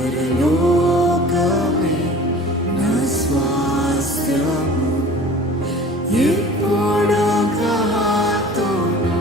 పరలోకమే నా స్వాస్థ్యము, ఎప్పుడు కాతును.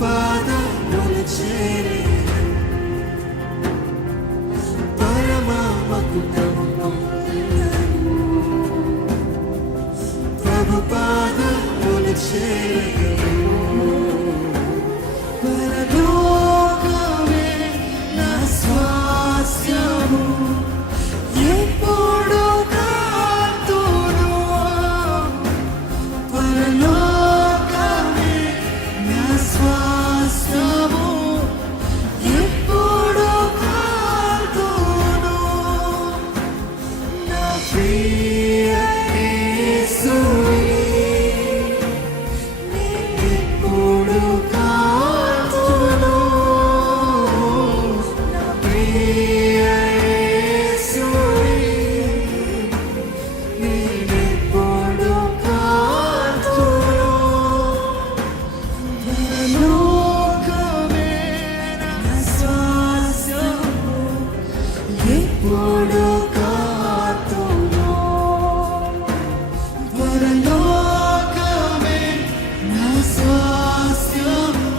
పాదములు చేరే పరమకుటము పొందెను, ప్రభు పాదములు చేరెను. పరలోకమే నా స్వాస్థ్యము, ఎప్పుడు కాతును. పరలోకమే నా స్వాస్థ్యము, ఎప్పుడు కాతును. నా ప్రియ యేసువే, ఎప్పుడు కాతును. నా ప్రియ యేసువే, ఎప్పుడు కాతును. పరలోకమే నా స్వాస్థ్యము, ఎప్పుడు కాతును. పరలోకమే నా స్వాస్థ్యము,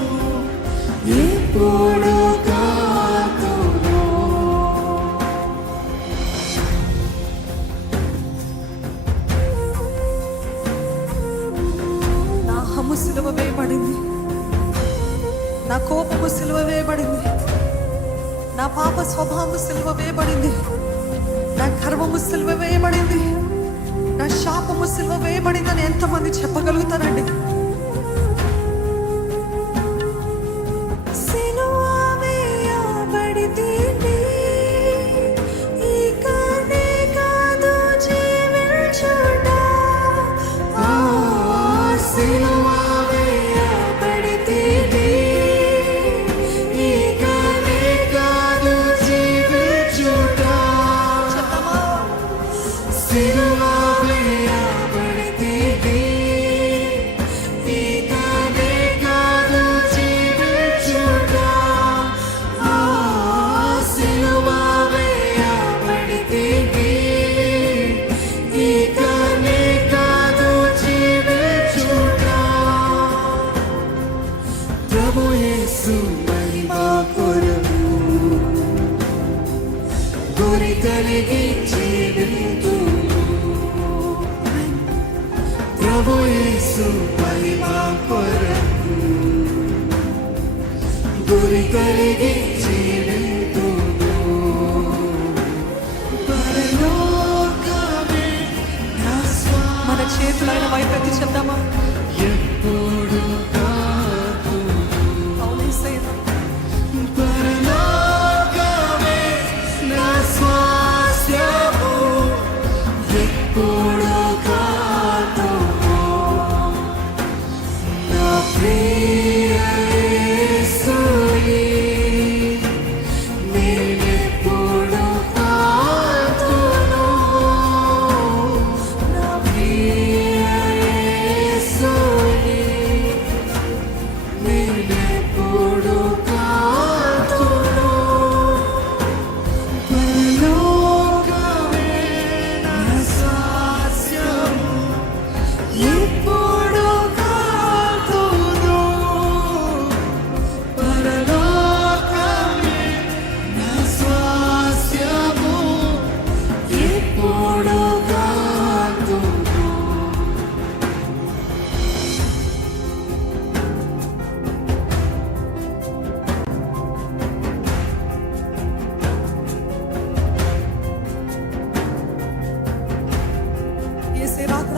ఎప్పుడు కాతును. నా హమ్ము సిలువ వేయబడింది, నా కోపము సిలువ వేయబడింది, నా పాప స్వభావము సిలువ వేయబడింది, నా గర్వము సిలువ వేయబడింది, నా శాపము సిలువ వేయబడిందని ఎంతమంది చెప్పగలుగుతారండి? సిలువ వేయబడితిని, ఇకనే కాదు జీవించుట. సిలువ వేయబడితిని, ఇకనే కాదు జీవించుట. సిలువ వేయబడితిని, ఇకనే కాదు జీవించుట. సిలువ వేయబడితిని, ఇకనే కాదు జీవించుట. ప్రభు యేసు మహిమ కొరకు గురి కలిగి జీవింతును. ప్రభు యేసు మహిమ కొరకు గురి కలిగి జీవింతును. పరలోకమే నా మన చేతులైన వైపెత్తి చెప్దామా? ఎప్పుడు కాతును. అవునేసయ్య. పరలోకమే నా స్వాస్థ్యము, ఎప్పుడు కాతును. నా ప్రియ యేసువే,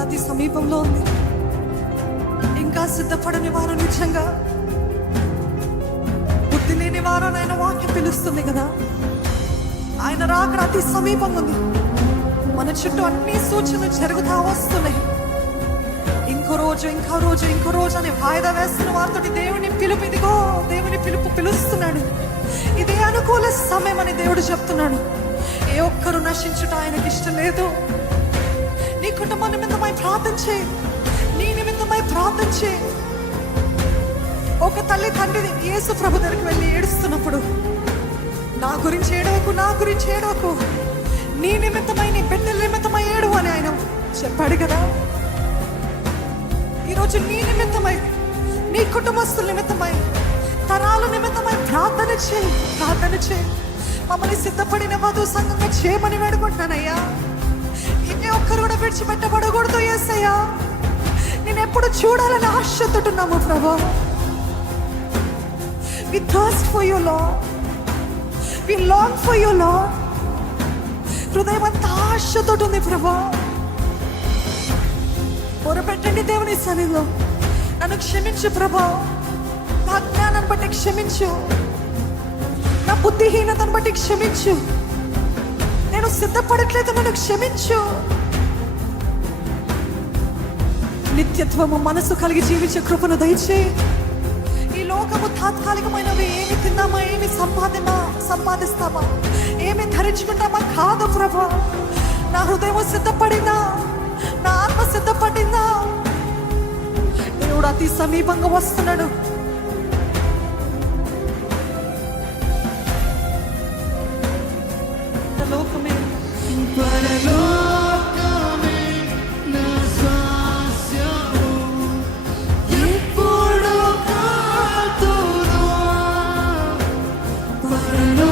అతి సమీపంలో ఉంది. ఇంకా సిద్ధపడని వారు నిజంగా బుద్ధి లేని వారు ఆయన వాక్యం పిలుస్తుంది కదా. ఆయన రాకడ అతి సమీపంగా ఉంది. మన చుట్టూ అన్ని సూచనలు జరుగుతా వస్తున్నాయి. ఇంకో రోజు ఇంకో రోజు ఇంకో రోజు అని వాయిదా వేస్తున్న వారితో దేవుని పిలుపు, ఇదిగో దేవుని పిలుపు పిలుస్తున్నాడు. ఇదే అనుకూల సమయం అని దేవుడు చెప్తున్నాడు. ఏ ఒక్కరు నశించుట ఆయనకి ఇష్టం లేదు. నీ కుటుంబం నిమిత్తమై ప్రార్థన చేయి, నీ నిమిత్తమై ప్రార్థన చేయి. ఒక తల్లి తండ్రి యేసు ప్రభు దగ్గరికి వెళ్ళి ఏడుస్తున్నప్పుడు, నా గురించి ఏడవకు, నా గురించి ఏడవకు, నీ నిమిత్తమై నీ బిడ్డల నిమిత్తమై ఏడు అని ఆయన చెప్పాడు కదా. ఈరోజు నీ నిమిత్తమై, నీ కుటుంబస్తుల నిమిత్తమై, తరాల నిమిత్తమై ప్రార్థన చేయి, ప్రార్థన చేయి. మమ్మల్ని సిద్ధపడిన వధు సంఘంగా చేయమని వేడుకుంటున్నానయ్యా. ఏ ఒక్కరు కూడా విడిచిపెట్టబడకూడదు యేసయ్యా. నేను ఎప్పుడు చూడాలని ఆశతోటున్నాము ప్రభా. We thirst for you, Lord. We long for you, Lord. హృదయం అంతా ఆశతో ఉంది ప్రభా. మొరపెట్టండి దేవుని సన్నిధిలో, నన్ను క్షమించు ప్రభా. నా జ్ఞానాన్ని బట్టి క్షమించు, నా బుద్ధిహీనతను బట్టి క్షమించు, నేను సిద్ధపడట్లేదు, నన్ను క్షమించు. నిత్యత్వము మనసు కలిగి జీవించే కృపను దయచేయి. ఈ లోకము తాత్కాలికమైనవి. ఏమి తిన్నామా, ఏమి సంపాదిస్తామా, ఏమి ధరించుకుంటామా కాదు ప్రభా. నా హృదయం సిద్ధపడిందా, నా ఆత్మ సిద్ధపడిందా? దేవుడు అతి సమీపంగా వస్తున్నాడు. లోకమే పరలోకమే నా స్వాస్యము, ఎప్పుడు కాతును. పరలోకమే